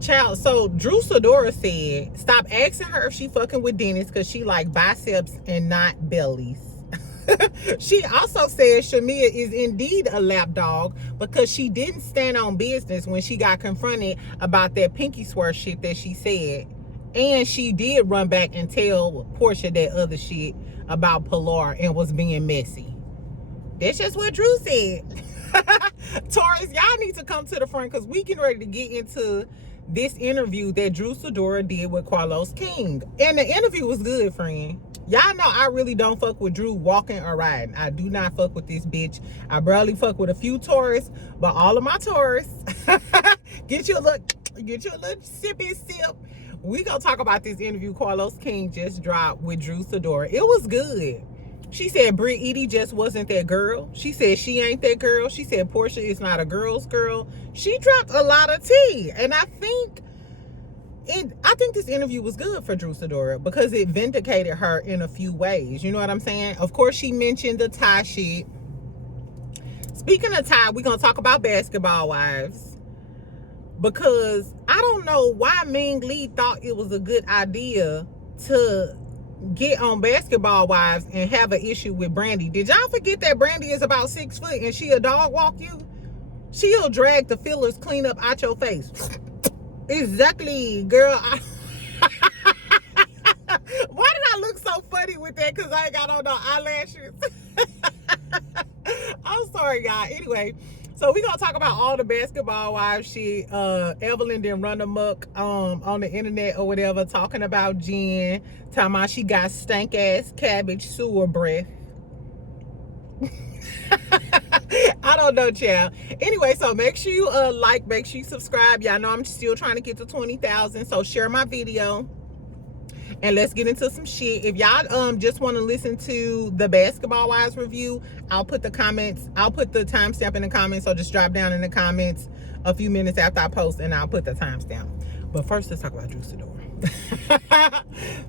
Child, so Drew Sidora said, stop asking her if she fucking with Dennis because she like biceps and not bellies. She also said Shamea is indeed a lapdog because she didn't stand on business when she got confronted about that pinky swear shit that she said. And she did run back and tell Porsha that other shit about Pilar and was being messy. That's just what Drew said. Taurus, y'all need to come to the front because we getting ready to get into this interview that Drew Sidora did with Carlos King. And the interview was good, friend. Y'all know I really don't fuck with Drew walking or riding. I do not fuck with this bitch. I barely fuck with a few Taurus, but all of my Taurus, get you a little sippy sip. We gonna talk about this interview Carlos King just dropped with Drew Sidora. It was good. She said Britt Edie just wasn't that girl. She said she ain't that girl. She said Porsha is not a girl's girl. She dropped a lot of tea. And I think this interview was good for Drew Sidora because it vindicated her in a few ways. You know what I'm saying? Of course, she mentioned the Ty shit. Speaking of Ty, we're going to talk about Basketball Wives because I don't know why Ming Lee thought it was a good idea to get on Basketball Wives and have an issue with Brandi. Did y'all forget that Brandi is about 6 foot and she'll dog walk you? She'll drag the fillers clean up out your face. Exactly, girl. Why did I look so funny with that? Because I ain't got on no eyelashes. I'm sorry, y'all. Anyway, so we're going to talk about all the Basketball Wives shit. Evelyn didn't run amok on the internet or whatever, talking about Jen, talking about she got stank-ass cabbage sewer breath. I don't know, child. Anyway, so make sure you like, make sure you subscribe. Y'all know I'm still trying to get to 20,000, so share my video. And let's get into some shit. If y'all just want to listen to the Basketball Wives review, I'll put the timestamp in the comments. So just drop down in the comments a few minutes after I post and I'll put the timestamp. But first, let's talk about Drew Sidora.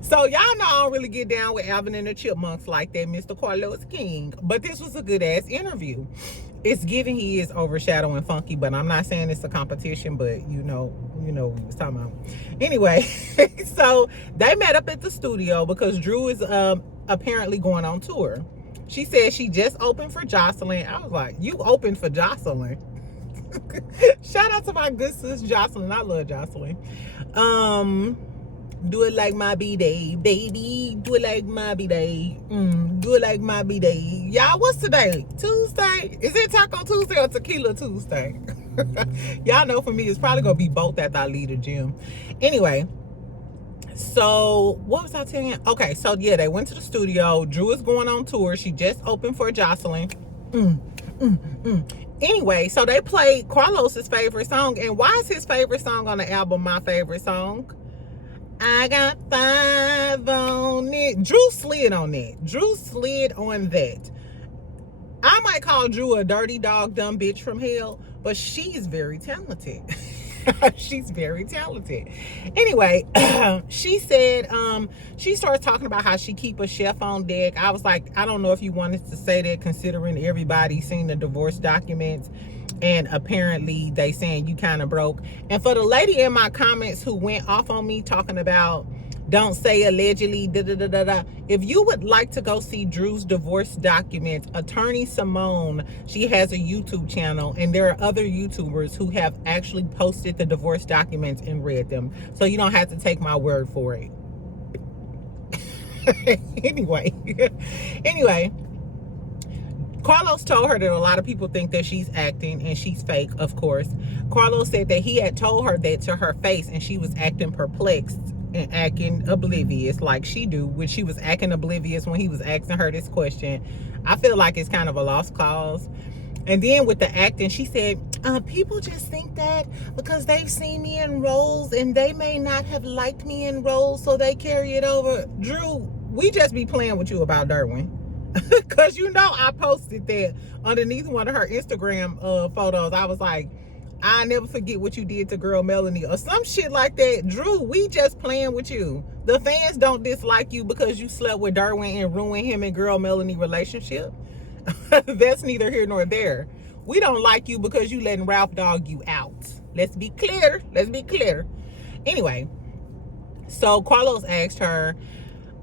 So y'all know I don't really get down with Alvin and the Chipmunks like that, Mr. Carlos King. But this was a good ass interview. It's giving he is overshadowing Funky, but I'm not saying it's a competition, but you know what we was talking about. Anyway, so they met up at the studio because Drew is apparently going on tour. She said she just opened for Jocelyn. I was like, you opened for Jocelyn? Shout out to my good sis Jocelyn. I love Jocelyn. Do it like my B-Day, baby. Do it like my B-Day. Do it like my B-Day. Y'all, what's today? Tuesday? Is it Taco Tuesday or Tequila Tuesday? Y'all know for me, it's probably going to be both after I leave the gym. Anyway, so what was I telling you? Okay, so yeah, they went to the studio. Drew is going on tour. She just opened for Jocelyn. Anyway, so they played Carlos's favorite song. And why is his favorite song on the album my favorite song? I got 5 on it. Drew slid on that. Drew slid on that. I might call Drew a dirty dog, dumb bitch from hell, but she's very talented. She's very talented. Anyway, she said she starts talking about how she keep a chef on deck. I was like, I don't know if you wanted to say that considering everybody seen the divorce documents. And apparently they saying you kind of broke. And for the lady in my comments who went off on me talking about don't say allegedly, if you would like to go see Drew's divorce documents, Attorney Simone, she has a YouTube channel, and there are other YouTubers who have actually posted the divorce documents and read them. So you don't have to take my word for it. Anyway, Carlos told her that a lot of people think that she's acting and she's fake, of course. Carlos said that he had told her that to her face and she was acting perplexed and acting oblivious like she do, which she was acting oblivious when he was asking her this question. I feel like it's kind of a lost cause. And then with the acting, she said, people just think that because they've seen me in roles and they may not have liked me in roles, so they carry it over. Drew, we just be playing with you about Derwin. Because you know I posted that underneath one of her Instagram photos. I was like, I never forget what you did to girl Melanie or some shit like that. Drew, we just playing with you. The fans don't dislike you because you slept with Derwin and ruined him and girl Melanie relationship. That's neither here nor there. We don't like you because you letting Ralph dog you out. Let's be clear. Let's be clear. Anyway, so Carlos asked her,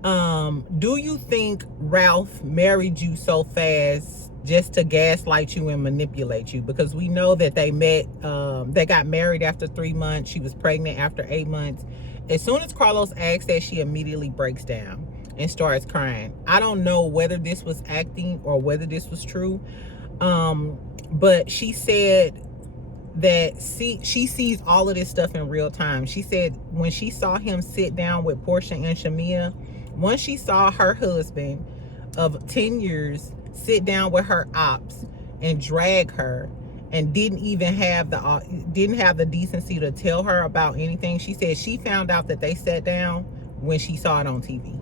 do you think Ralph married you so fast just to gaslight you and manipulate you? Because we know that they met, they got married after 3 months. She was pregnant after 8 months. As soon as Carlos asks that, she immediately breaks down and starts crying. I don't know whether this was acting or whether this was true. But she said that she sees all of this stuff in real time. She said when she saw him sit down with Porsha and Shamea, once she saw her husband of 10 years sit down with her ops and drag her and didn't have the decency to tell her about anything. She said she found out that they sat down when she saw it on TV,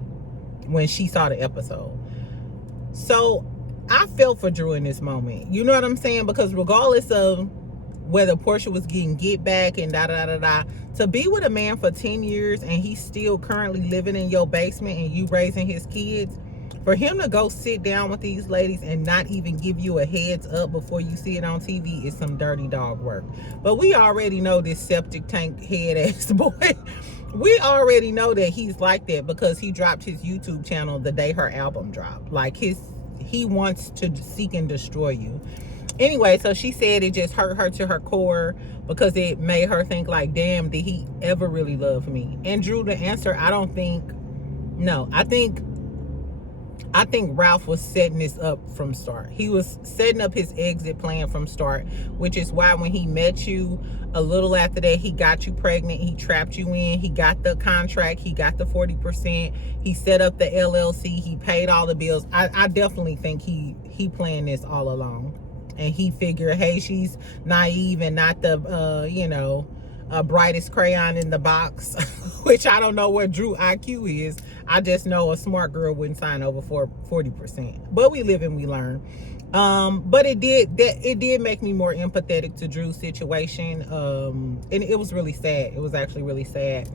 when she saw the episode. So I felt for Drew in this moment. You know what I'm saying? Because regardless of whether Porsha was getting get back and to be with a man for 10 years and he's still currently living in your basement and you raising his kids, for him to go sit down with these ladies and not even give you a heads up before you see it on TV is some dirty dog work. But we already know this septic tank head ass boy. We already know that he's like that because he dropped his YouTube channel the day her album dropped. Like he wants to seek and destroy you. Anyway, so she said it just hurt her to her core because it made her think like, damn, did he ever really love me? And Drew, the answer, I think Ralph was setting this up from start. He was setting up his exit plan from start, which is why when he met you a little after that, he got you pregnant, he trapped you in, he got the contract, he got the 40%, he set up the LLC, he paid all the bills. I definitely think he planned this all along. And he figured, hey, she's naive and not the, brightest crayon in the box, which I don't know what Drew IQ is. I just know a smart girl wouldn't sign over for 40%. But we live and we learn. But it did make me more empathetic to Drew's situation. And it was really sad. It was actually really sad.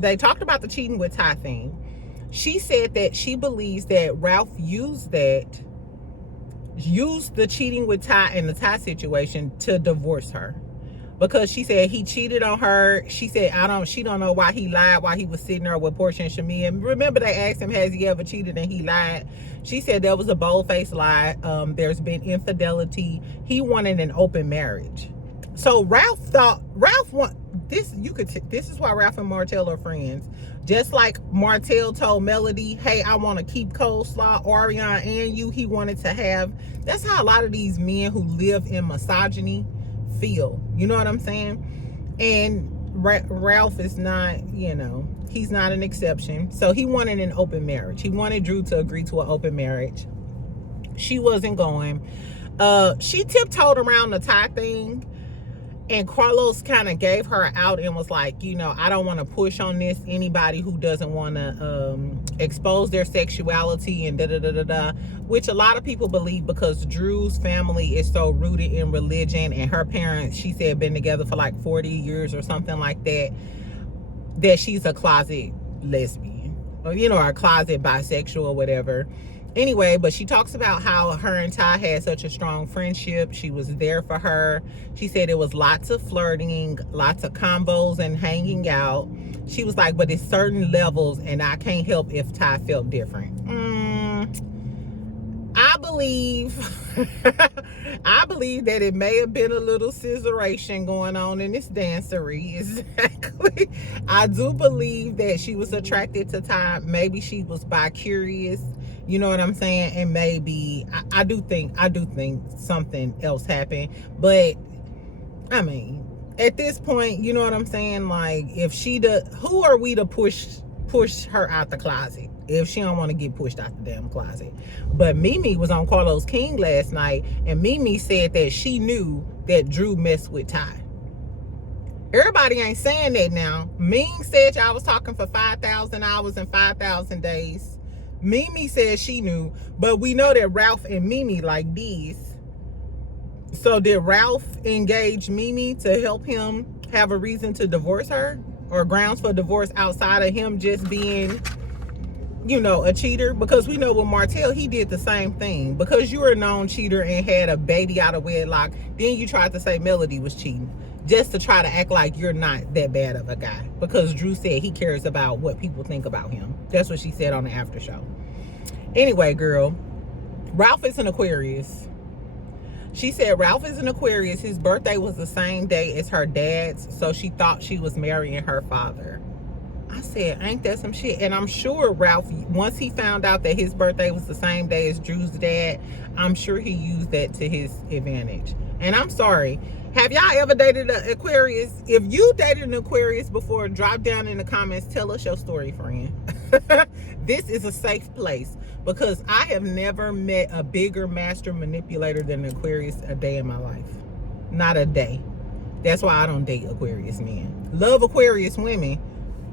They talked about the cheating with Ty thing. She said that she believes that Ralph used the cheating with Ty and the Ty situation to divorce her, because she said he cheated on her. She said she don't know why he lied while he was sitting there with Porsha and Shamea. And remember, they asked him, has he ever cheated, and he lied. She said that was a bold-faced lie. There's been infidelity. He wanted an open marriage. So Ralph this is why Ralph and Martell are friends. Just like Martell told Melody, hey, I want to keep coleslaw, Ariana, and you. He wanted to have. That's how a lot of these men who live in misogyny feel. You know what I'm saying? And Ralph is not, he's not an exception. So he wanted an open marriage. He wanted Drew to agree to an open marriage. She wasn't going. She tiptoed around the Ty thing. And Carlos kind of gave her out and was like, I don't want to push on this. Anybody who doesn't want to expose their sexuality and which a lot of people believe because Drew's family is so rooted in religion, and her parents, she said, been together for like 40 years or something like that, that she's a closet lesbian or, a closet bisexual or whatever. Anyway, but she talks about how her and Ty had such a strong friendship. She was there for her. She said it was lots of flirting, lots of combos and hanging out. She was like, but it's certain levels, and I can't help if Ty felt different. I believe that it may have been a little scissoration going on in this dancery. Exactly. I do believe that she was attracted to Ty. Maybe she was bi-curious. You know what I'm saying? And maybe I do think something else happened. But I mean, at this point, you know what I'm saying? Like, if who are we to push her out the closet if she don't want to get pushed out the damn closet? But Mimi was on Carlos King last night, and Mimi said that she knew that Drew messed with Ty. Everybody ain't saying that now. Ming said y'all was talking for 5,000 hours and 5,000 days. Mimi said she knew, but we know that Ralph and Mimi like these. So did Ralph engage Mimi to help him have a reason to divorce her, or grounds for divorce outside of him just being, a cheater? Because we know with Martell, he did the same thing. Because you were a known cheater and had a baby out of wedlock, then you tried to say Melody was cheating. just to try to act like you're not that bad of a guy, because Drew said he cares about what people think about him. That's what she said on the after show. Anyway, girl, Ralph is an Aquarius. She said Ralph is an Aquarius. His birthday was the same day as her dad's, so she thought she was marrying her father. I said, ain't that some shit? And I'm sure Ralph, once he found out that his birthday was the same day as Drew's dad, I'm sure he used that to his advantage. And I'm sorry, have y'all ever dated an Aquarius? If you dated an Aquarius before, drop down in the comments, tell us your story, friend. This is a safe place, because I have never met a bigger master manipulator than an Aquarius a day in my life. Not a day. That's why I don't date Aquarius men. Love Aquarius women.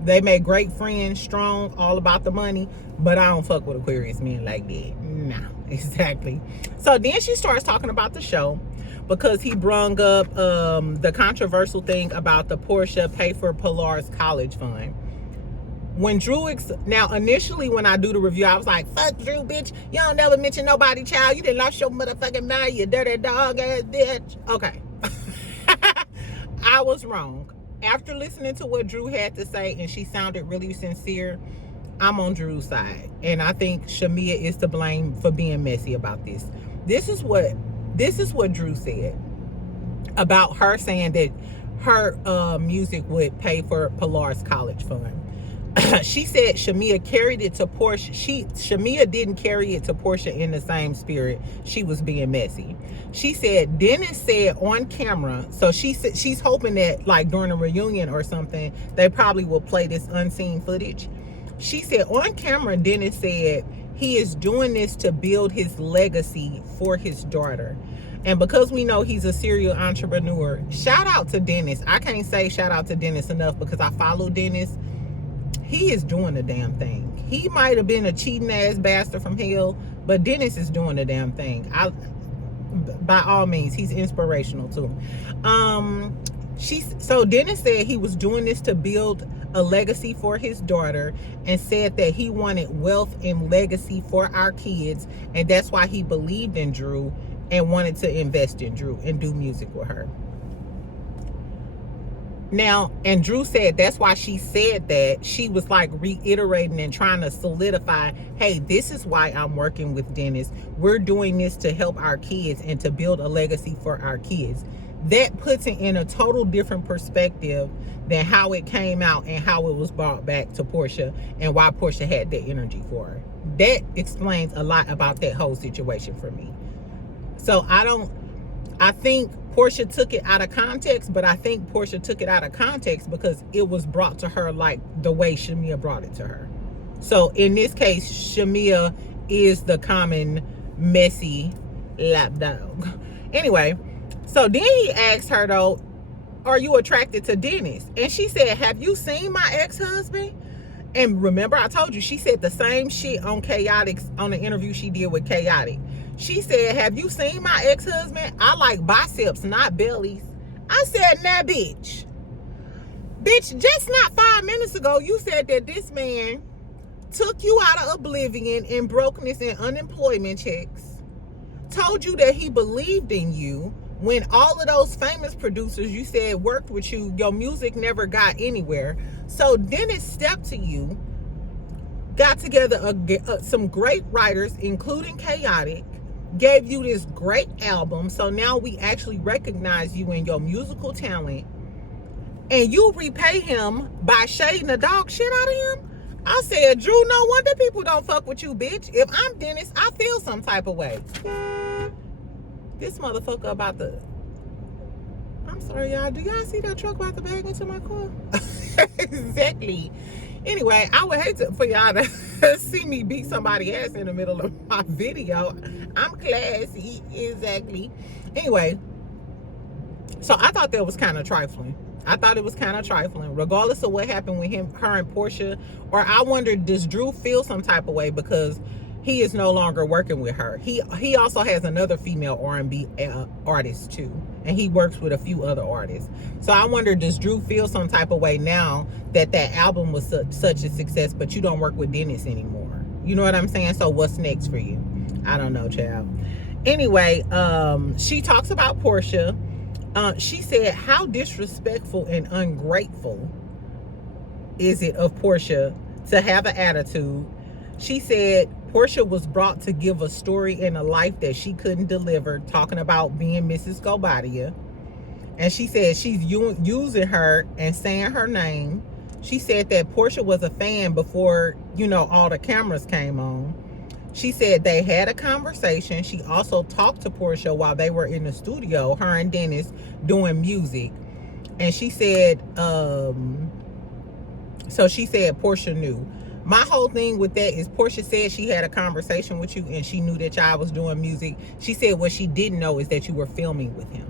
They make great friends, strong, all about the money, but I don't fuck with Aquarius men like that. Nah, exactly. So then she starts talking about the show, because he brung up the controversial thing about the Porsha pay for Pilar's college fund. When Drew, now initially when I do the review, I was like, fuck Drew, bitch. You don't never mention nobody, child. You done lost your motherfucking mind, you dirty dog ass bitch. Okay. I was wrong. After listening to what Drew had to say, and she sounded really sincere, I'm on Drew's side. And I think Shamea is to blame for being messy about this. This is what Drew said about her saying that her music would pay for Pilar's college fund. She said Shamea carried it to Porsha. Shamea didn't carry it to Porsha in the same spirit. She was being messy. She said Dennis said on camera, so she's hoping that like during a reunion or something, they probably will play this unseen footage. She said on camera, Dennis said he is doing this to build his legacy for his daughter. And because we know he's a serial entrepreneur, shout out to Dennis. I can't say shout out to Dennis enough, because I follow Dennis. He is doing the damn thing. He might have been a cheating ass bastard from hell, but Dennis is doing the damn thing. By all means, he's inspirational too. So Dennis said he was doing this to build a legacy for his daughter, and said that he wanted wealth and legacy for our kids, and that's why he believed in Drew and wanted to invest in Drew and do music with her. Now, and Drew said that's why she said that. She was like reiterating and trying to solidify, hey, this is why I'm working with Dennis. We're doing this to help our kids and to build a legacy for our kids. That puts it in a total different perspective than how it came out and how it was brought back to Porsha, and why Porsha had that energy for her. That explains a lot about that whole situation for me. So I think Porsha took it out of context, but I think Porsha took it out of context because it was brought to her like the way Shamea brought it to her. So in this case, Shamea is the common messy lapdog. Anyway, so then he asked her though, are you attracted to Dennis? And she said, have you seen my ex-husband? And remember I told you, she said the same shit on Chaotic's, on the interview she did with Chaotic. She said, have you seen my ex-husband? I like biceps, not bellies. I said, nah, bitch. Bitch, just not 5 minutes ago, you said that this man took you out of oblivion and brokenness and unemployment checks, told you that he believed in you, when all of those famous producers you said worked with you, your music never got anywhere. So Dennis stepped to you, got together some great writers, including Chaotic, gave you this great album. So now we actually recognize you and your musical talent, and you repay him by shading the dog shit out of him. I said, Drew, no wonder people don't fuck with you, bitch. If I'm Dennis, I feel some type of way. This motherfucker about to... I'm sorry, y'all. Do y'all see that truck about to bag into my car? Exactly. Anyway, I would hate for y'all to see me beat somebody's ass in the middle of my video. I'm classy. Exactly. Anyway, so I thought that was kind of trifling. I thought it was kind of trifling, regardless of what happened with her and Porsha. Or I wonder, does Drew feel some type of way because he is no longer working with her? He also has another female R&B artist too, and he works with a few other artists. So I wonder, does Drew feel some type of way now that that album was such a success, but you don't work with Dennis anymore? You know what I'm saying? So what's next for you? I don't know, child. Anyway, she talks about Porsha. She said, how disrespectful and ungrateful is it of Porsha to have an attitude? She said Porsha was brought to give a story in a life that she couldn't deliver, talking about being Mrs. Gobadia. And she said she's using her and saying her name. She said that Porsha was a fan before, all the cameras came on. She said they had a conversation. She also talked to Porsha while they were in the studio, her and Dennis, doing music. And she said, so she said Porsha knew. My whole thing with that is Porsha said she had a conversation with you and she knew that y'all was doing music. She said what she didn't know is that you were filming with him.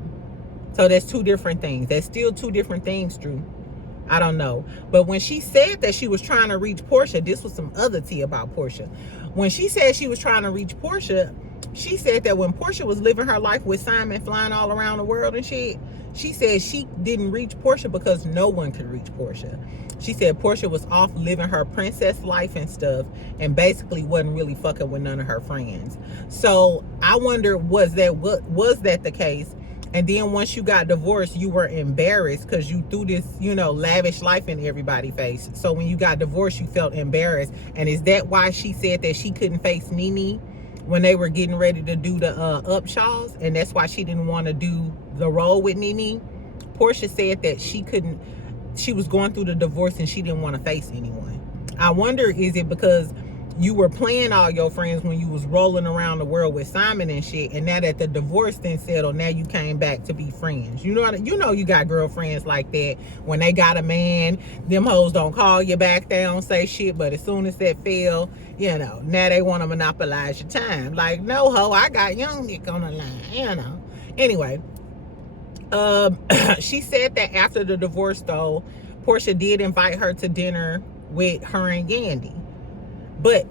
So that's two different things. That's still two different things, Drew. I don't know. But when she said that she was trying to reach Porsha, this was some other tea about Porsha. When she said she was trying to reach Porsha, she said that when Porsha was living her life with Simon, flying all around the world and shit, she said she didn't reach Porsha because no one could reach Porsha. She said Porsha was off living her princess life and stuff and basically wasn't really fucking with none of her friends. So I wonder, was that the case? And then once you got divorced, you were embarrassed because you threw this, lavish life in everybody's face. So when you got divorced, you felt embarrassed. And is that why she said that she couldn't face Nene when they were getting ready to do the Upshaws? And that's why she didn't want to do the role with Nene? Porsha said that she was going through the divorce and she didn't want to face anyone. I wonder, is it because you were playing all your friends when you was rolling around the world with Simon and shit, and now that the divorce then settled, now you came back to be friends? You got girlfriends like that. When they got a man, them hoes don't call you back, they don't say shit, but as soon as that fell, now they want to monopolize your time. Like, no ho, I got young Nick on the line, Anyway, she said that after the divorce though, Porsha did invite her to dinner with her and Yandy. But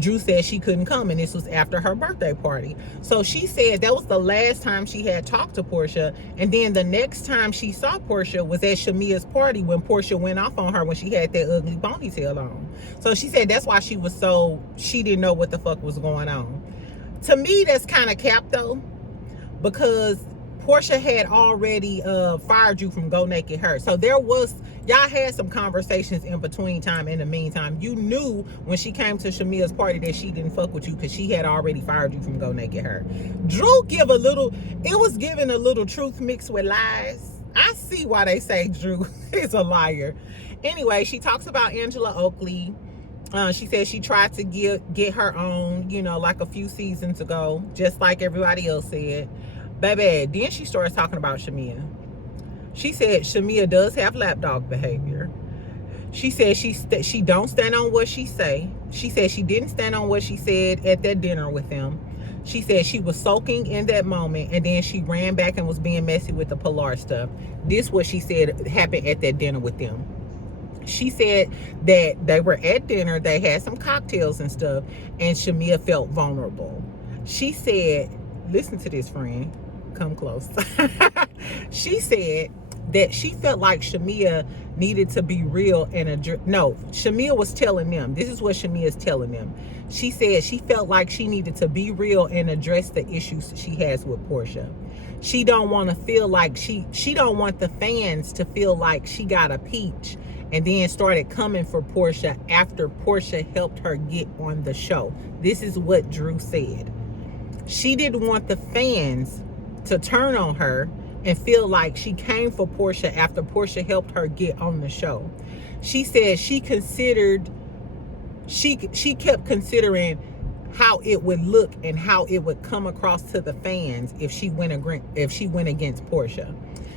Drew said she couldn't come, and this was after her birthday party. So she said that was the last time she had talked to Porsha, and then the next time she saw Porsha was at Shamea's party when Porsha went off on her when she had that ugly ponytail on. So she said that's why she didn't know what the fuck was going on. To me, that's kind of cap though, because Porsha had already fired you from Go Naked Her. So y'all had some conversations in the meantime. You knew when she came to Shamea's party that she didn't fuck with you because she had already fired you from Go Naked Her. Drew was giving a little truth mixed with lies. I see why they say Drew is a liar. Anyway, she talks about Angela Oakley. She said she tried to get her own, like a few seasons ago, just like everybody else said. Baby, then she starts talking about Shamea. She said Shamea does have lapdog behavior. She said she don't stand on what she say. She said she didn't stand on what she said at that dinner with them. She said she was sulking in that moment, and then she ran back and was being messy with the Pilar stuff. This what she said happened at that dinner with them. She said that they were at dinner, they had some cocktails and stuff, and Shamea felt vulnerable. She said, listen to this, friend. Come close. She said that she felt like Shamea needed to be real and Shamea was telling them. This is what Shamea is telling them. She said she felt like she needed to be real and address the issues she has with Porsha. She don't want to feel like she don't want the fans to feel like she got a peach and then started coming for Porsha after Porsha helped her get on the show. This is what Drew said. She didn't want the fans to turn on her and feel like she came for Porsha after Porsha helped her get on the show. She said she kept considering how it would look and how it would come across to the fans if she went against Porsha.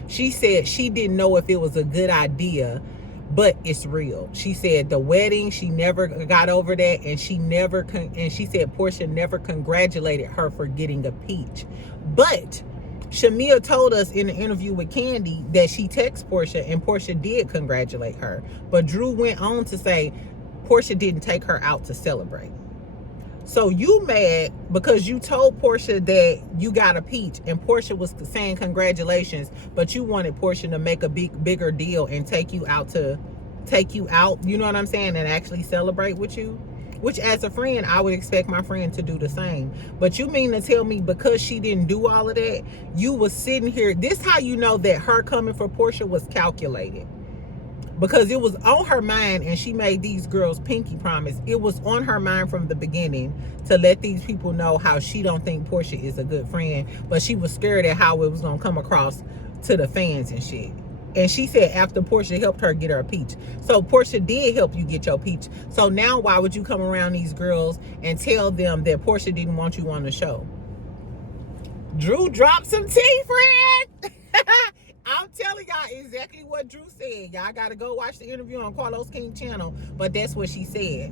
She said she didn't know if it was a good idea, but it's real. She said the wedding, she never got over that, and she said Porsha never congratulated her for getting a peach. But Shamea told us in the interview with Candy that she texted Porsha and Porsha did congratulate her. But Drew went on to say Porsha didn't take her out to celebrate. So you mad because you told Porsha that you got a peach and Porsha was saying congratulations, but you wanted Porsha to make a bigger deal and take you out, you know what I'm saying, and actually celebrate with you? which as a friend, I would expect my friend to do the same. But you mean to tell me because she didn't do all of that, you was sitting here, this how you know that her coming for Porsha was calculated. Because it was on her mind, and she made these girls pinky promise. It was on her mind from the beginning to let these people know how she don't think Porsha is a good friend, but she was scared at how it was gonna come across to the fans and shit. And she said after Porsha helped her get her peach. So Porsha did help you get your peach. So now why would you come around these girls and tell them that Porsha didn't want you on the show? Drew dropped some tea, friend. I'm telling y'all exactly what Drew said. Y'all got to go watch the interview on Carlos King channel, but that's what she said.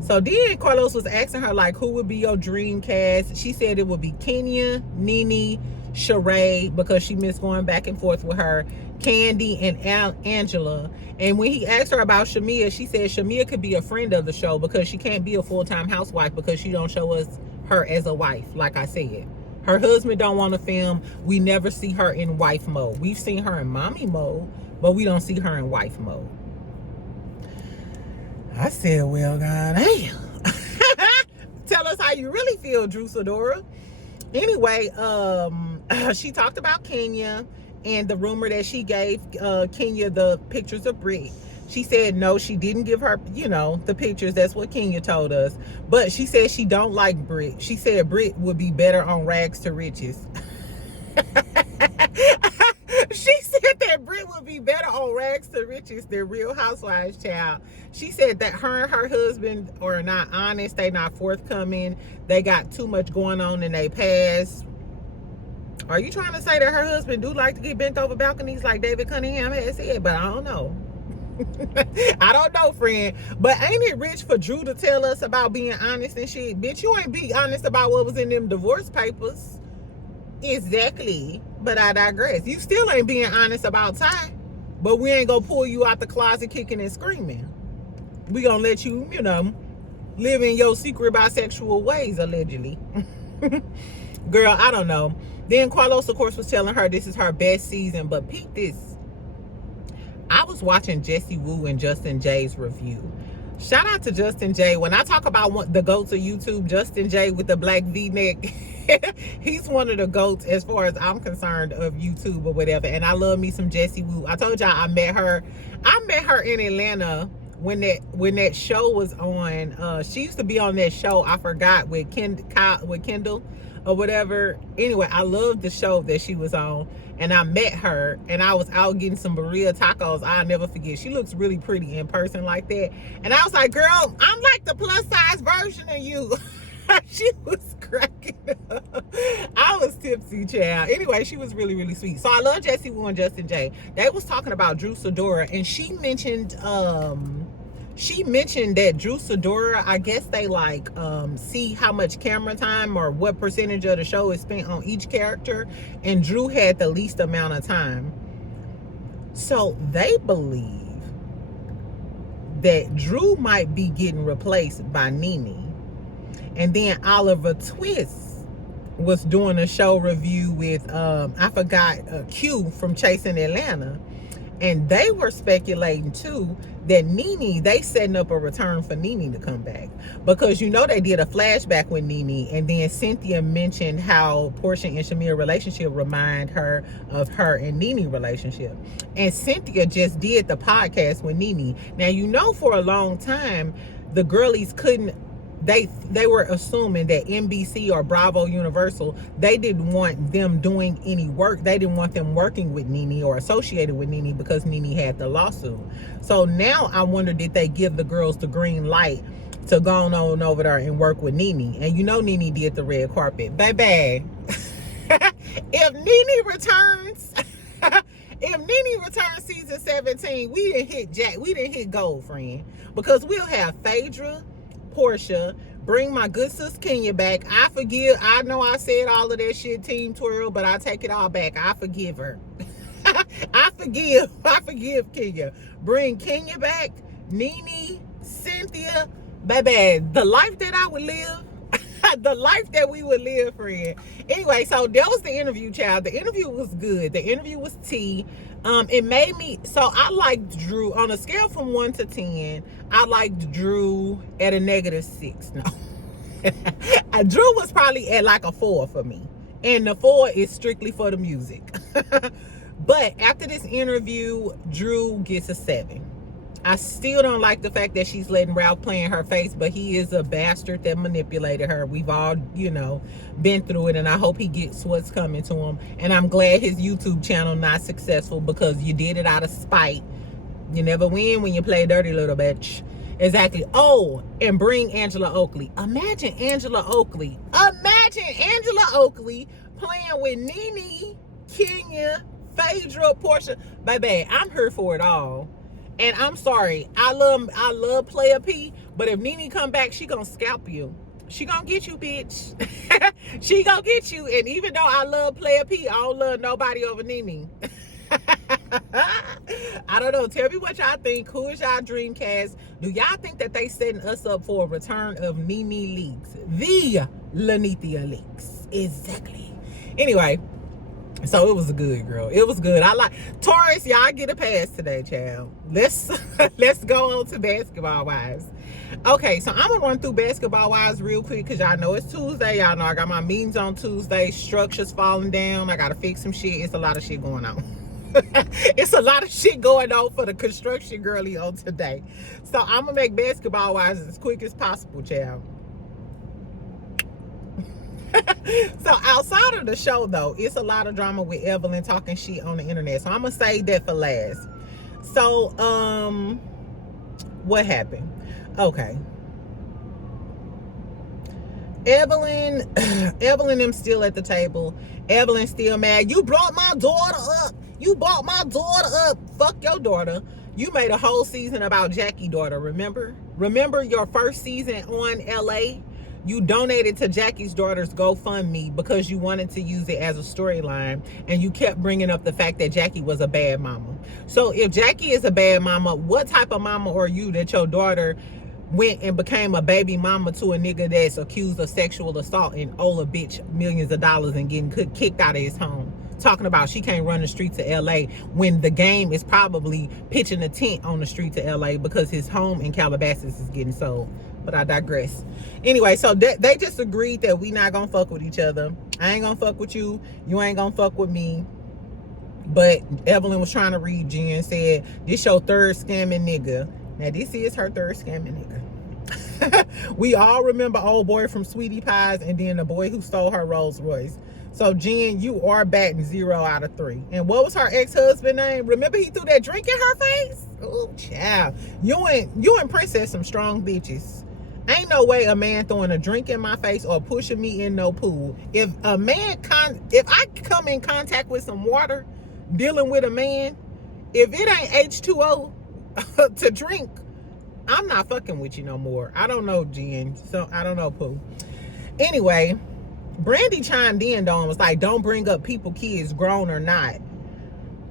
So then Carlos was asking her, like, who would be your dream cast? She said it would be Kenya, Nene, Sheree, because she missed going back and forth with her, Candy, and Angela. And when he asked her about Shamea, she said Shamea could be a friend of the show because she can't be a full-time housewife because she don't show us her as a wife, like I said. Her husband don't want to film. We never see her in wife mode. We've seen her in mommy mode, but we don't see her in wife mode. I said, well, God damn. Tell us how you really feel, Drew Sidora. Anyway, she talked about Kenya and the rumor that she gave Kenya the pictures of Brit. She said no, she didn't give her, the pictures. That's what Kenya told us. But she said she don't like Brit. She said Brit would be better on Rags to Riches. She said that Brit would be better on Rags to Riches than Real Housewives, child. She said that her and her husband are not honest. They not forthcoming. They got too much going on in their past. Are you trying to say that her husband do like to get bent over balconies like David Cunningham has said? But I don't know. I don't know, friend. But ain't it rich for Drew to tell us about being honest and shit? Bitch, you ain't be honest about what was in them divorce papers. Exactly. But I digress. You still ain't being honest about Ty. But we ain't gonna pull you out the closet kicking and screaming. We gonna let you, live in your secret bisexual ways, allegedly. Girl, I don't know. Then Carlos, of course, was telling her this is her best season. But peep this. I was watching Jessie Woo and Justin Jay's review. Shout out to Justin Jay. When I talk about the goats of YouTube, Justin Jay with the black V-neck, he's one of the goats as far as I'm concerned of YouTube or whatever. And I love me some Jessie Woo. I told y'all I met her in Atlanta when that show was on. She used to be on that show, I forgot, with Kendall or whatever. Anyway, I loved the show that she was on. And I met her, and I was out getting some burrito tacos. I'll never forget. She looks really pretty in person like that. And I was like, girl, I'm like the plus size version of you. She was cracking up. I was tipsy, child. Anyway, she was really, really sweet. So I love Jessie Woo and Justin Jay. They was talking about Drew Sidora, and she mentioned that Drew Sidora, I guess they see how much camera time or what percentage of the show is spent on each character, and Drew had the least amount of time. So they believe that Drew might be getting replaced by Nene. And then Oliver Twist was doing a show review with I forgot Q from Chasing Atlanta, and they were speculating too that Nene, they setting up a return for Nene to come back, because they did a flashback with Nene, and then Cynthia mentioned how Porsha and Shamea relationship remind her of her and Nene relationship, and Cynthia just did the podcast with Nene. Now for a long time the girlies couldn't. They were assuming that NBC or Bravo Universal, they didn't want them doing any work. They didn't want them working with Nene or associated with Nene because Nene had the lawsuit. So now I wonder, did they give the girls the green light to go on over there and work with Nene? And Nene did the red carpet. Baby, if Nene returns, season 17, we didn't hit gold, friend. Because we'll have Phaedra, Porsha, bring my good sis Kenya back. I know I said all of that shit, Team Twirl, but I take it all back. I forgive her. I forgive Kenya. Bring Kenya back, Nene, Cynthia, baby. The life that I would live, The life that we would live, friend. Anyway, so that was the interview, child. The interview was good. The interview was tea. It made me, so I liked Drew on a scale from 1 to 10. I liked Drew at a -6. No. Drew was probably at like a 4 for me. And the 4 is strictly for the music. But after this interview, Drew gets a 7. I still don't like the fact that she's letting Ralph play in her face, but he is a bastard that manipulated her. We've all, you know, been through it, and I hope he gets what's coming to him. And I'm glad his YouTube channel not successful, because you did it out of spite. You never win when you play dirty, little bitch. Exactly. Oh, and bring Angela Oakley. Imagine Angela Oakley. Imagine Angela Oakley playing with Nene, Kenya, Phaedra, Porsha. Baby, I'm here for it all. And I'm sorry, I love Player P, but if Nene come back, she gonna scalp you. She gonna get you, bitch. She gonna get you. And even though I love Player P, I don't love nobody over Nene. I don't know. Tell me what y'all think. Who is y'all dream cast? Do y'all think that they setting us up for a return of Nene Leakes? The Lanithia Leakes. Exactly. Anyway. So it was a good, girl. It was good. I like Taurus. Y'all get a pass today, child. Let's go on to basketball wives. Okay, so I'm gonna run through basketball wives real quick, because y'all know it's Tuesday. Y'all know I got my meetings on Tuesday. Structure's falling down. I gotta fix some shit. It's a lot of shit going on. It's a lot of shit going on for the construction girly on today. So I'm gonna make basketball wives as quick as possible, child. So outside of the show, though, it's a lot of drama with Evelyn talking shit on the internet. So I'm gonna save that for last. So what happened? Okay, Evelyn them still at the table. Evelyn still mad. You brought my daughter up. You brought my daughter up. Fuck your daughter. You made a whole season about Jackie's daughter. Remember your first season on LA? You donated to Jackie's daughter's GoFundMe because you wanted to use it as a storyline, and you kept bringing up the fact that Jackie was a bad mama. So if Jackie is a bad mama, what type of mama are you that your daughter went and became a baby mama to a nigga that's accused of sexual assault and owe a bitch millions of dollars and getting kicked out of his home? Talking about she can't run the streets of LA when the game is probably pitching a tent on the streets of LA because his home in Calabasas is getting sold. But I digress. Anyway, so they just agreed that we not gonna fuck with each other. I ain't gonna fuck with you. You ain't gonna fuck with me. But Evelyn was trying to read Jen, said, this your third scamming nigga. Now, this is her third scamming nigga. We all remember old boy from Sweetie Pies and then the boy who stole her Rolls Royce. So, Jen, you are batting 0 out of 3. And what was her ex-husband name? Remember he threw that drink in her face? Oh, child. You and Princess some strong bitches. Ain't no way a man throwing a drink in my face or pushing me in no pool. If I come in contact with some water, dealing with a man, if it ain't H2O to drink, I'm not fucking with you no more. I don't know, Jen. So I don't know, Pooh. Anyway, Brandi chimed in though and was like, don't bring up people, kids, grown or not.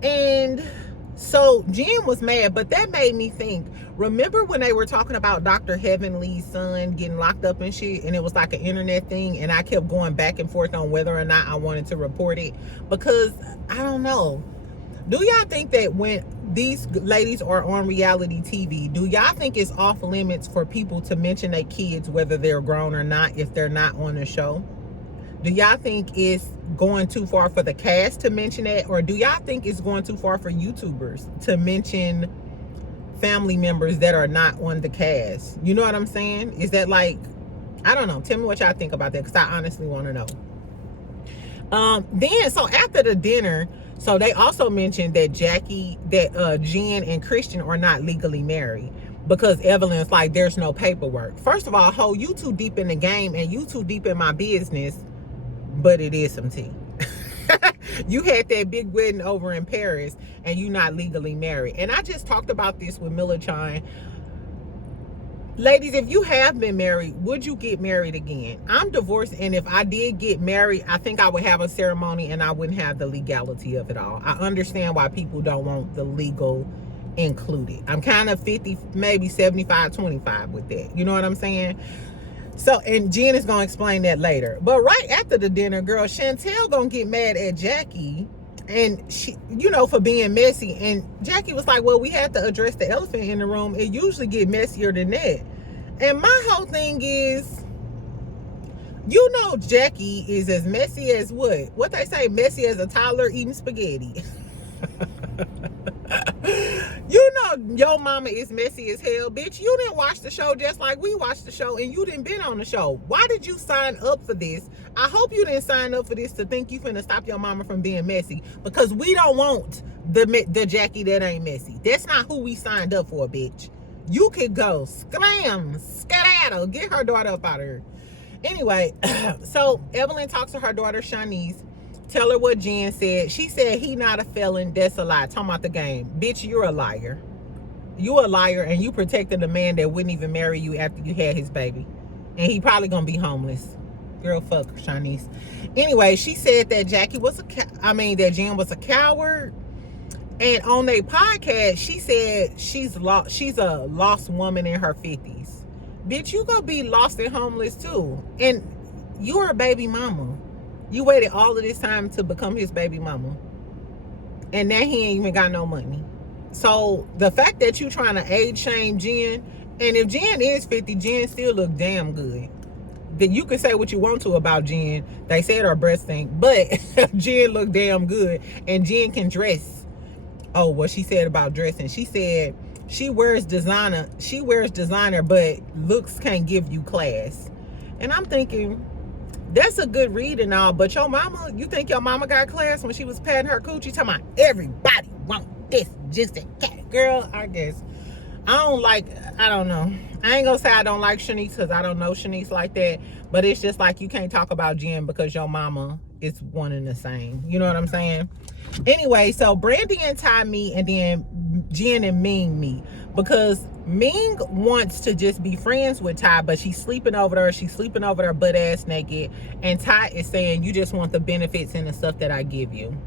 And so Jen was mad, but that made me think, remember when they were talking about Dr. Heavenly's son getting locked up and shit, and it was like an internet thing, and I kept going back and forth on whether or not I wanted to report it, because I don't know. Do y'all think that when these ladies are on reality TV, do y'all think it's off limits for people to mention their kids, whether they're grown or not, if they're not on the show? Do y'all think it's going too far for the cast to mention it? Or do y'all think it's going too far for YouTubers to mention family members that are not on the cast? You know what I'm saying? Is that like, I don't know. Tell me what y'all think about that, because I honestly want to know. Then, so after the dinner, so they also mentioned that Jen and Christian are not legally married, because Evelyn's like, there's no paperwork. First of all, ho, you too deep in the game and you too deep in my business, but it is some tea. You had that big wedding over in Paris and you not legally married. And I just talked about this with Miller Chine. Ladies, if you have been married, would you get married again? I'm divorced, and if I did get married, I think I would have a ceremony and I wouldn't have the legality of it all. I understand why people don't want the legal included. I'm kind of 50, maybe 75, 25 with that. You know what I'm saying? So, and Jen is gonna explain that later. But right after the dinner, girl, Chantel gonna get mad at Jackie, and she, for being messy. And Jackie was like, well, we had to address the elephant in the room. It usually get messier than that. And my whole thing is, Jackie is as messy as what they say, messy as a toddler eating spaghetti. Your mama is messy as hell, bitch. You didn't watch the show just like we watched the show, and you didn't been on the show. Why did you sign up for this? I hope you didn't sign up for this to think you finna stop your mama from being messy, because we don't want the Jackie that ain't messy. That's not who we signed up for, bitch. You could go skedaddle, get her daughter up out of here. Anyway, so Evelyn talks to her daughter Shanice. Tell her what Jen said. She said he not a felon. That's a lie. Talking about the game. Bitch, you're a liar. You a liar, and you protected a man that wouldn't even marry you after you had his baby. And he probably gonna be homeless. Girl, fuck Shanice. Anyway, she said that Jen was a coward. And on their podcast, she said she's a lost woman in her 50s. Bitch, you gonna be lost and homeless too. And you're a baby mama. You waited all of this time to become his baby mama. And now he ain't even got no money. So the fact that you trying to age shame Jen, and if Jen is 50, Jen still look damn good. Then you can say what you want to about Jen. They said her breasts stink, but Jen look damn good. And Jen can dress. Oh, what she said about dressing. She said she wears designer, but looks can't give you class. And I'm thinking, that's a good read and all, but your mama, you think your mama got class when she was patting her coochie, talking about everybody want this, just a cat. Girl, I guess. I don't know. I ain't gonna say I don't like Shanice, because I don't know Shanice like that, but it's just like you can't talk about Jen because your mama is one and the same. You know what I'm saying? Anyway, so Brandi and Ty meet, and then Jen and Ming meet, because Ming wants to just be friends with Ty, but she's sleeping over there. She's sleeping over there butt ass naked. And Ty is saying, you just want the benefits and the stuff that I give you.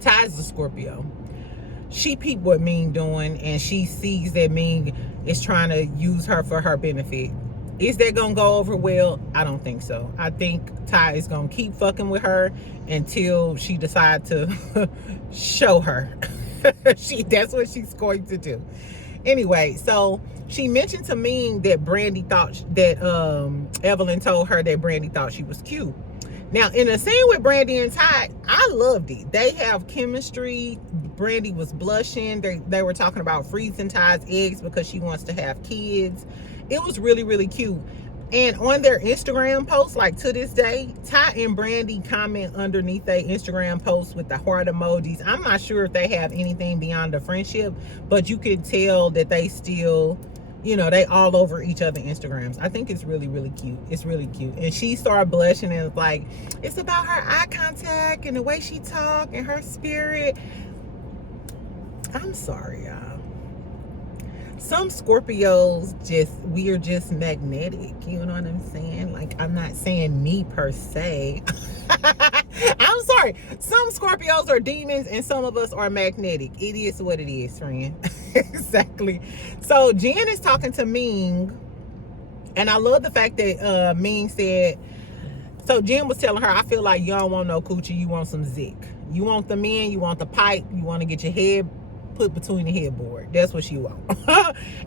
Ty's a Scorpio. She peeped what Ming doing, and she sees that Ming is trying to use her for her benefit. Is that gonna go over well? I don't think so. I think Ty is gonna keep fucking with her until she decides to show her. That's what she's going to do. Anyway, so she mentioned to Ming that Brandi thought that Evelyn told her that Brandi thought she was cute. Now, in a scene with Brandi and Ty, I loved it. They have chemistry. Brandi was blushing. They were talking about freezing Ty's eggs because she wants to have kids. It was really, really cute. And on their Instagram posts, like to this day, Ty and Brandi comment underneath their Instagram posts with the heart emojis. I'm not sure if they have anything beyond a friendship, but you can tell that they still, they all over each other Instagrams. I think it's really, really cute. It's really cute. And she started blushing, and it's about her eye contact and the way she talk and her spirit. I'm sorry, y'all. Some Scorpios we are just magnetic. You know what I'm saying? Like, I'm not saying me per se. I'm sorry. Some Scorpios are demons and some of us are magnetic. It is what it is, friend. Exactly. So Jen is talking to Ming, and I love the fact that Ming said, so Jen was telling her, I feel like you don't want no coochie, you want some zick. You want the men, you want the pipe, you want to get your head put between the headboard. That's what she want.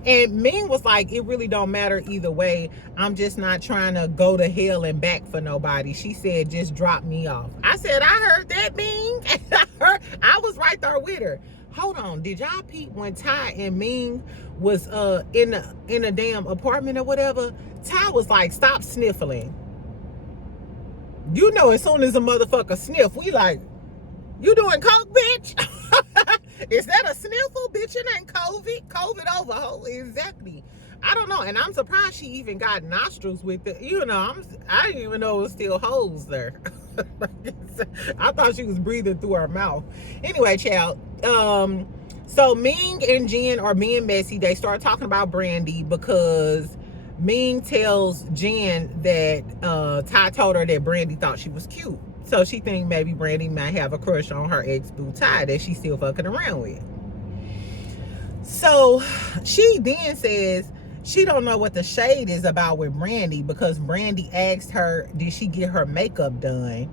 And Ming was like, it really don't matter either way. I'm just not trying to go to hell and back for nobody. She said, just drop me off. I said, I heard that, Ming. I was right there with her. Hold on, did y'all peep when Ty and Ming was in a damn apartment or whatever? Ty was like, stop sniffling. As soon as a motherfucker sniff, we like, you doing coke, bitch? Is that a sniffle? Bitch, it ain't COVID. COVID over, ho. Exactly. I don't know. And I'm surprised she even got nostrils with it. I didn't even know it was still holes there. I thought she was breathing through her mouth. Anyway, child. So Ming and Jen are being messy. They start talking about Brandi because Ming tells Jen that Ty told her that Brandi thought she was cute. So she thinks maybe Brandi might have a crush on her ex-boo Ty that she's still fucking around with. So she then says, she don't know what the shade is about with Brandi, because Brandi asked her, did she get her makeup done?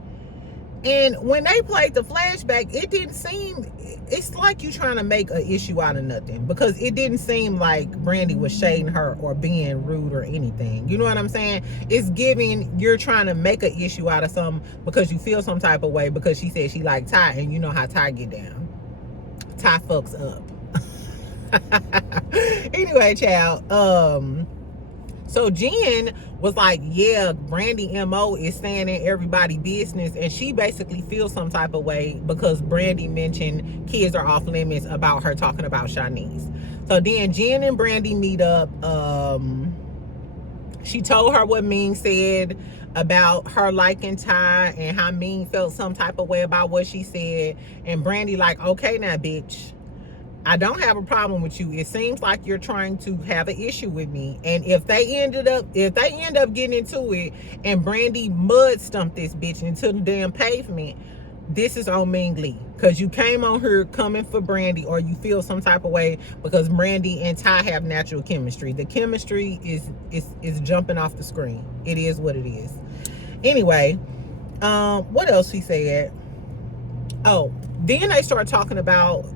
And when they played the flashback, it didn't seem, it's like you trying to make an issue out of nothing, because it didn't seem like Brandi was shading her or being rude or anything. You know what I'm saying? It's giving, you're trying to make an issue out of something because you feel some type of way because she said she liked Ty, and you know how Ty get down. Ty fucks up. Anyway, child, so Jen was like, yeah, Brandi MO is staying in everybody's business, and she basically feels some type of way because Brandi mentioned kids are off limits about her talking about Shanice. So then Jen and Brandi meet up. She told her what Ming said about her liking Ty and how Ming felt some type of way about what she said. And Brandi like, okay now, bitch, I don't have a problem with you. It seems like you're trying to have an issue with me. And if they end up getting into it and Brandi mud stumped this bitch into the damn pavement, this is on Ming Lee. Because you came on her coming for Brandi, or you feel some type of way because Brandi and Ty have natural chemistry. The chemistry is jumping off the screen. It is what it is. Anyway, what else he said? Oh, then they start talking about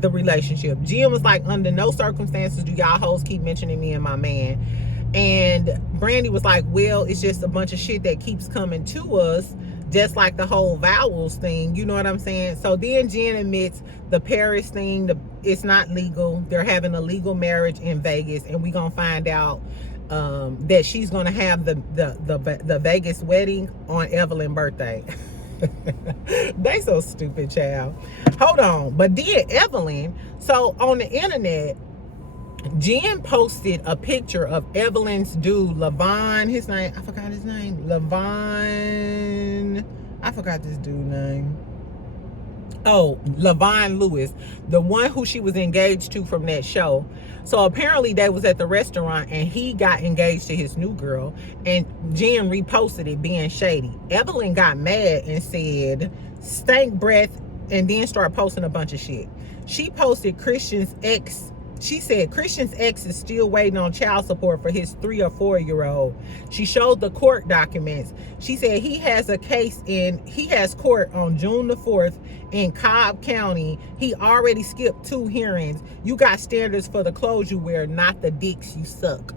the relationship. Jen was like, under no circumstances do y'all hoes keep mentioning me and my man. And Brandi was like, well, it's just a bunch of shit that keeps coming to us, just like the whole vowels thing. You know what I'm saying? So then Jen admits the Paris thing, it's not legal. They're having a legal marriage in Vegas, and we gonna find out that she's gonna have the Vegas wedding on Evelyn's birthday. They so stupid, child. Hold on. But then Evelyn, so on the internet, Jen posted a picture of Evelyn's dude, Levon, his name, I forgot his name. Levon, I forgot this dude's name. Oh, Levon Lewis, the one who she was engaged to from that show. So apparently they was at the restaurant and he got engaged to his new girl, and Jen reposted it being shady. Evelyn got mad and said, stank breath, and then started posting a bunch of shit. She posted Christian's ex. She said Christian's ex is still waiting on child support for his 3 or 4-year-old. She showed the court documents. She said he has court on June the 4th in Cobb County. He already skipped 2 hearings. You got standards for the clothes you wear, not the dicks you suck.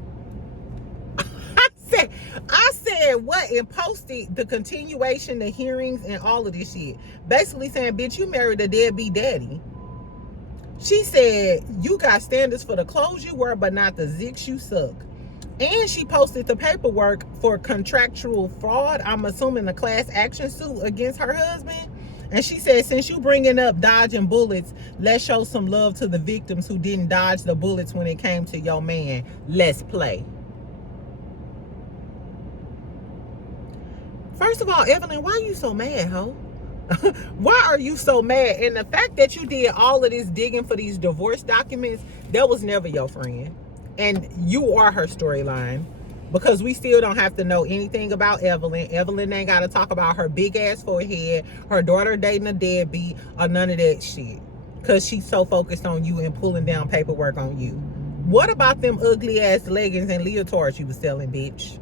I said what, and posted the continuation, the hearings, and all of this shit. Basically saying, bitch, you married a deadbeat daddy. She said, you got standards for the clothes you wear, but not the zicks you suck. And she posted the paperwork for contractual fraud. I'm assuming a class action suit against her husband. And she said, since you bringing up dodging bullets, let's show some love to the victims who didn't dodge the bullets when it came to your man. Let's play. First of all, Evelyn, why are you so mad, ho? Why are you so mad? And the fact that you did all of this digging for these divorce documents, that was never your friend. And you are her storyline, because we still don't have to know anything about Evelyn. Evelyn ain't got to talk about her big ass forehead, her daughter dating a deadbeat, or none of that shit, because she's so focused on you and pulling down paperwork on you. What about them ugly ass leggings and leotards you was selling, bitch?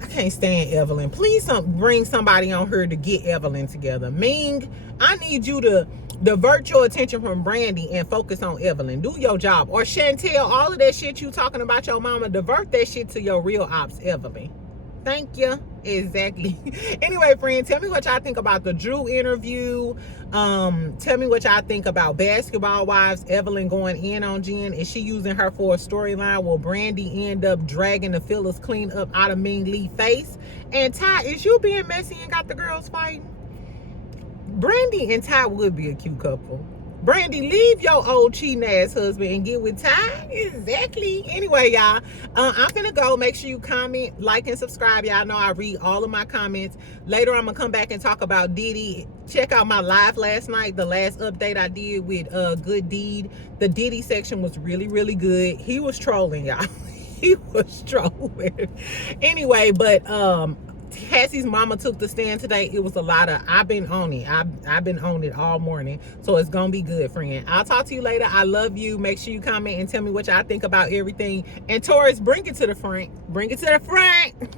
I can't stand Evelyn. Please bring somebody on her to get Evelyn together. Ming, I need you to divert your attention from Brandi and focus on Evelyn. Do your job. Or Chantel, all of that shit you talking about your mama, divert that shit to your real ops, Evelyn. Thank you. Exactly. Anyway, friends, tell me what y'all think about the Drew interview. Tell me what y'all think about Basketball Wives, Evelyn going in on Jen. Is she using her for a storyline? Will Brandi end up dragging the Phyllis clean up out of Ming Lee face? And Ty, is you being messy and got the girls fighting? Brandi and Ty would be a cute couple. Brandi, leave your old cheating ass husband and get with Ty. Exactly. Anyway, y'all, I'm finna go. Make sure you comment, like, and subscribe. Y'all know I read all of my comments. Later, I'm gonna come back and talk about Diddy. Check out my live last night, the last update I did with Good Deed. The Diddy section was really, really good. He was trolling, y'all. He was trolling. Anyway, but Cassie's mama took the stand today. It was a lot of, I've been on it. I've been on it all morning. So it's going to be good, friend. I'll talk to you later. I love you. Make sure you comment and tell me what y'all think about everything. And Taurus, bring it to the front. Bring it to the front.